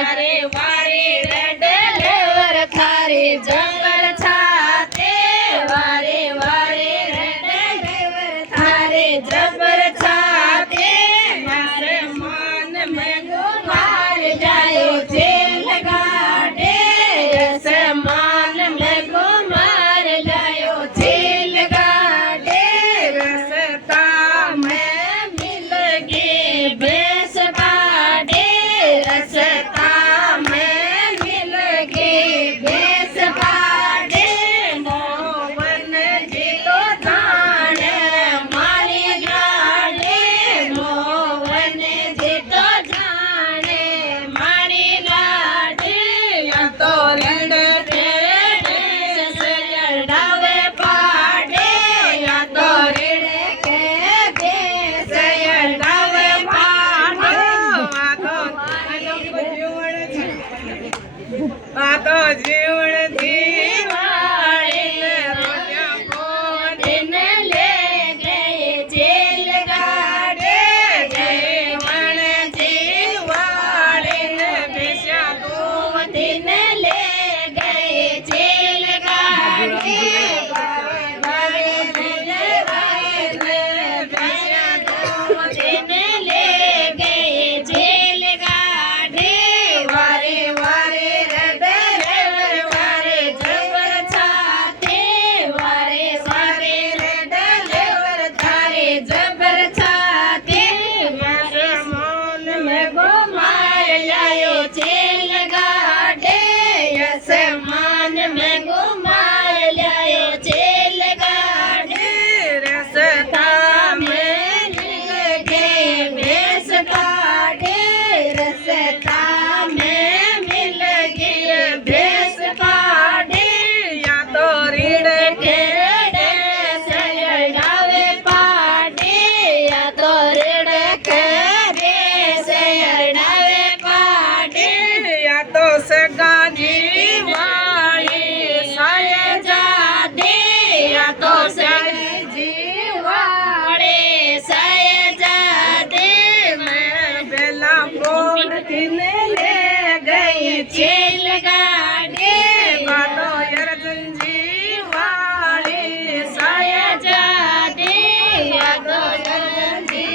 वारे वारे रेड लेवर थारे जबर छाते वारे वारे रेड लेवर थारे जबर छाते मारे मन में गुमार जायो जेल गाड़े मान में गुमार जायो जेल गाड़े रस्ता में मिल गए बेस पाड़े रस्ता में मिल गए बेस पाड़े मोहन जी तो जाने मारी गाड़े मोहन जी तो जाने मारी गाड़े या तो लड़ तो जीवन दीवाने रोटियां पोदिन ले गए जेल गाड़े जीवन दीवाने बेचा दो दिन ले गए जेल गाड़े बारे बेचा दो दिन ले गए जेल गाड़े वारे वारे जबर छाते मारे मन में गुमार लायो जेल गाड़े मान में गुमार लायो जेल गाड़े रस्ता में मिल गए बेस पाड़े रस्ता में मिल गए बेस पाड़े या तो रीढ़ के तो सगाजी वाली सायजादे या तो सगाजी वाले सायजादे मैं बेला बोल ले गई जेल गाड़े बातो अर्जुनजी वाली सायजादे या तो अर्जुनजी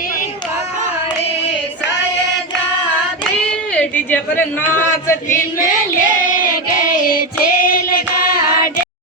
वाले सायजादे डीजे पर नाच ले गए